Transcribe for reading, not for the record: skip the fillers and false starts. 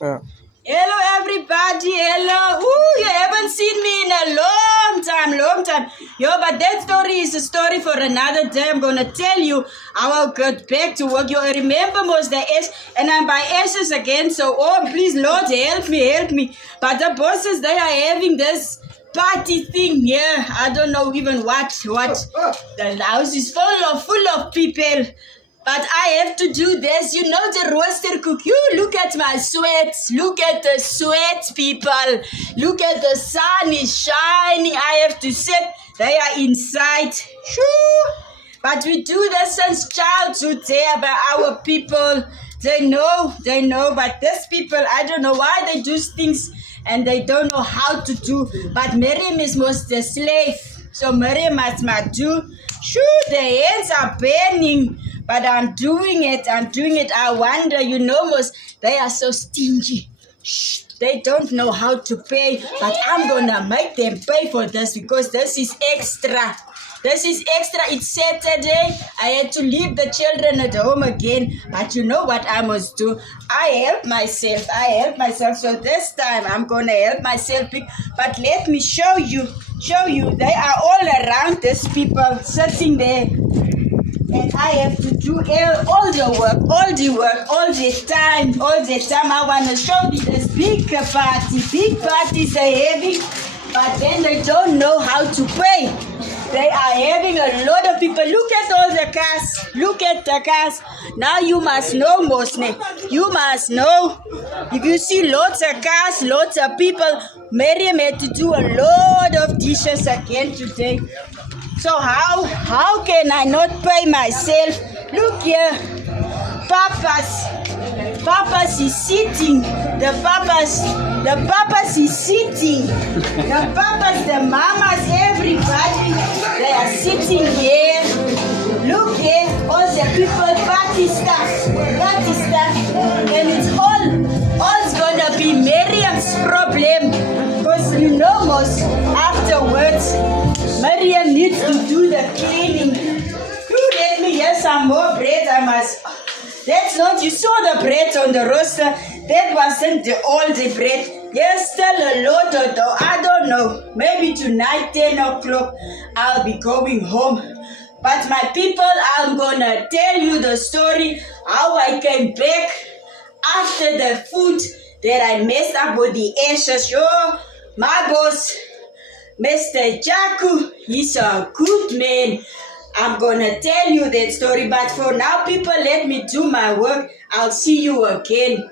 Yeah. Hello everybody, hello. Ooh, you haven't seen me in a long time. Yo, but that story is a story for another day. I'm gonna tell you how I got back to work. You remember most the S and I'm by S's again. So please Lord help me. But the bosses they are having this party thing here. I don't know even what. The house is full of people. But I have to do this. You know the roaster cook. You look at my sweat. Look at the sweat, people. Look at the sun is shining. I have to sit. They are inside. Shoo. But we do this since childhood there by our people. They know. But these people, I don't know why they do things and they don't know how to do. But Miriam is most the slave. So Miriam must do. Shoo, the hands are burning. But I'm doing it. I wonder, most they are so stingy. Shh, they don't know how to pay. But I'm gonna make them pay for this because this is extra. It's Saturday. I had to leave the children at home again. But you know what I must do? I help myself. So this time I'm gonna help myself. But let me show you. They are all around these people sitting there. And I have to do all the work, all the time. I want to show you this big parties are having, but then they don't know how to pay. They are having a lot of people. Look at all the cars. Look at the cars. Now you must know, Mosne. You must know. If you see lots of cars, lots of people, Miriam had to do a lot of dishes again today. So how can I not pay myself? Look here, Papas is sitting. The papas is sitting. The papas, the mamas, everybody, they are sitting here. Look here, all the people, party stuff, and it's all's gonna be Miriam's problem. Because most afterwards, Miriam needs to do the cleaning. You let me hear some more bread. That's not, you saw the bread on the roaster. That wasn't all the bread. There's still a lot of dough. I don't know. Maybe tonight, 10 o'clock, I'll be going home. But my people, I'm gonna tell you the story how I came back after the food that I messed up with the ashes. My boss, Mr. Jaku, he's a good man. I'm gonna tell you that story, but for now, people, let me do my work. I'll see you again.